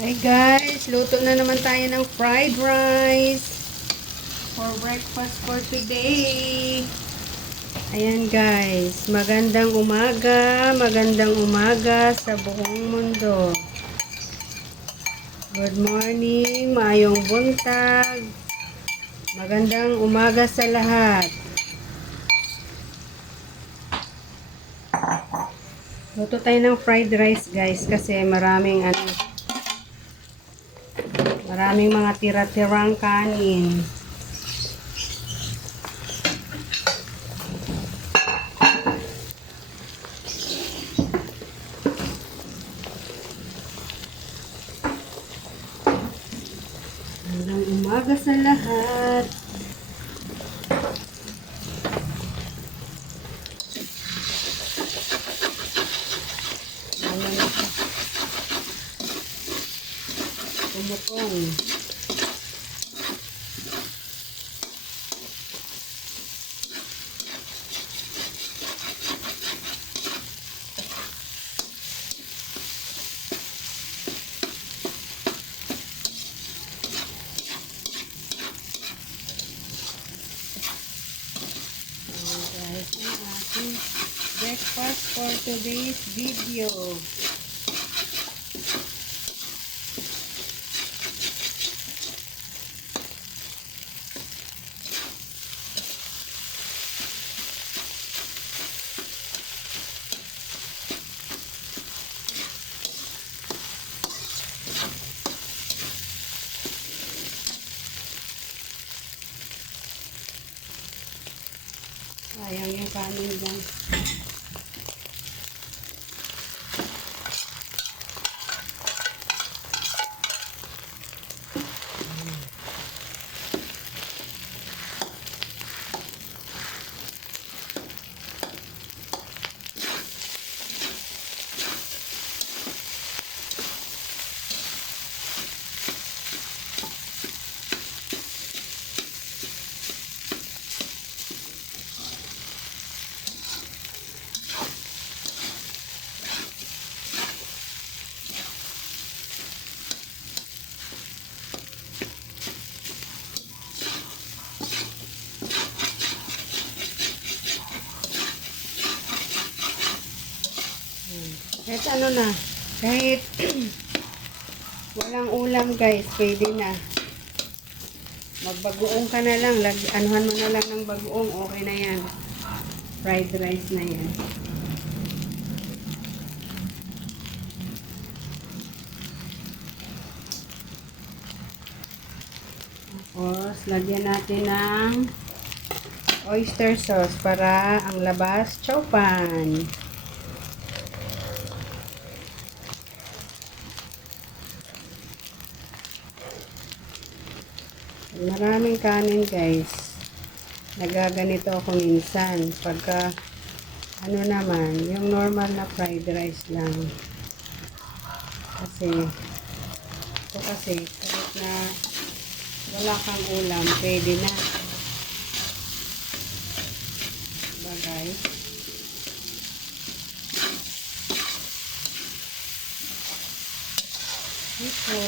Hi guys, luto na naman tayo ng fried rice for breakfast for today. Ayan guys, magandang umaga sa buong mundo. Good morning, maayong buntag. Magandang umaga sa lahat. Luto tayo ng fried rice guys kasi maraming mga tira-tirang kanin. Magandang umaga sa lahat. Tumutong. Guys, ang ating breakfast for today's video. Sayang yung kanin dyan. Kahit kahit walang ulam guys, pwede na. Magbagoong ka na lang, anuhan mo na lang ng bagoong, okay na yan. Fried rice na yan. Tapos, lagyan natin ng oyster sauce para ang labas chowpan. Maraming kanin guys. Nagaganito ako minsan. Pagka naman, yung normal na fried rice lang. Kasi kahit na wala kang ulam, pwede na. Diba guys? Ito.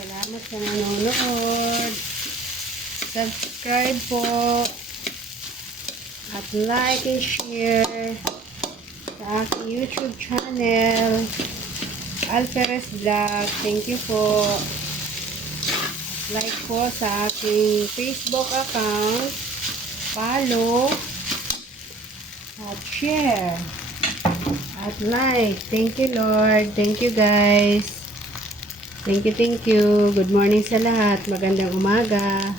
Salamat sa nanonood. Subscribe po. At like and share sa aking YouTube channel. Alferez Vlog. Thank you po. At like po sa aking Facebook account. Follow. At share. At like. Thank you Lord. Thank you guys. Thank you. Good morning sa lahat. Magandang umaga.